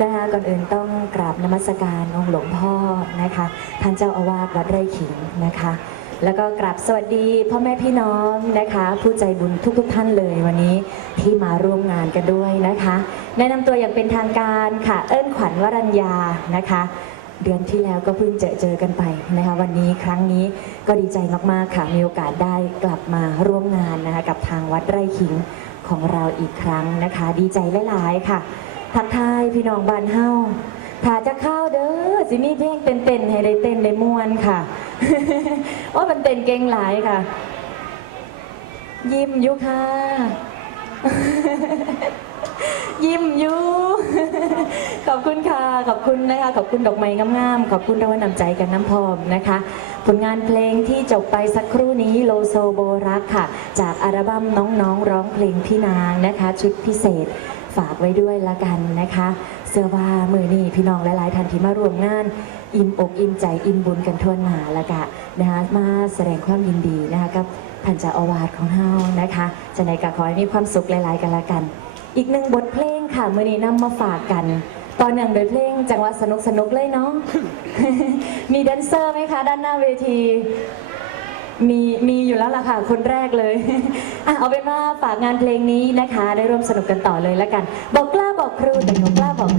นะคะก่อนอื่นต้องกราบนมัสการองค์หลวงพ่อนะคะ ท่านเจ้าอาวาสวัดไร่ขิงนะคะ แล้วก็กราบสวัสดีพ่อแม่พี่น้องนะคะ ผู้ใจบุญทุกๆทท่านเลยวันนี้ที่มาร่วมงานกันด้วยนะคะ แนะนำตัวอย่างเป็นทางการค่ะ เอิญขวัญวรัญญานะคะ เดือนที่แล้วก็เพิ่งเจอเจอกันไปนะคะ วันนี้ครั้งนี้ก็ดีใจมากๆค่ะมีโอกาสได้กลับมาร่วมงานนะคะกับทางวัดไร่ขิงของเราอีกครั้งนะคะ ดีใจหลายๆค่ะ ทักทายพี่น้องบ้านเฮาถ้าจะเข้าเด้อสิมีเพลงเต้นๆให้ได้เต้นได้ม่วนค่ะว่ามันเต้นเก่งหลายค่ะ ยิ้มอยู่ค่ะ ยิ้มอยู่ขอบคุณค่ะ ขอบคุณนะคะ ขอบคุณดอกไม้งามๆ ขอบคุณรางวัลนำใจกันน้ำพอมนะคะ ผลงานเพลงที่จบไปสักครู่นี้โลโซโบรักค่ะ จากอัลบั้มน้องๆ ร้องเพลงพี่นางนะคะ ชุดพิเศษ ฝากไว้ด้วยละกันนะคะ เสื้อว่ามือนี่พี่น้องหลายๆท่านที่มาร่วมงาน อิ่มอกอิ่มใจอิ่มบุญกันทั่วหน้าละกะนะคะมาแสดงความยินดีนะคะกับท่านเจ้าอาวาสของเฮานะคะจะในกะขอให้มีความสุขหลายๆกันละกัน อีกหนึ่งบทเพลงค่ะมือนี้นำมาฝากกันตอนหนึ่งโดยเพลงจังหวะสนุกสนุกๆเลยเนาะมีแดนเซอร์ไหมคะ ด้านหน้าเวที มีมีอยู่แล้วล่ะค่ะ คนแรกเลยอเอาเป็นว่าฝากงานเพลงนี้นะคะ ได้ร่วมสนุกกันต่อเลยแล้วกัน บอกกล้าบอกครูแต่หนูกล้าบอก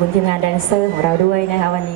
คุณทีมงานแดนเซอร์ของเราด้วยนะคะวันนี้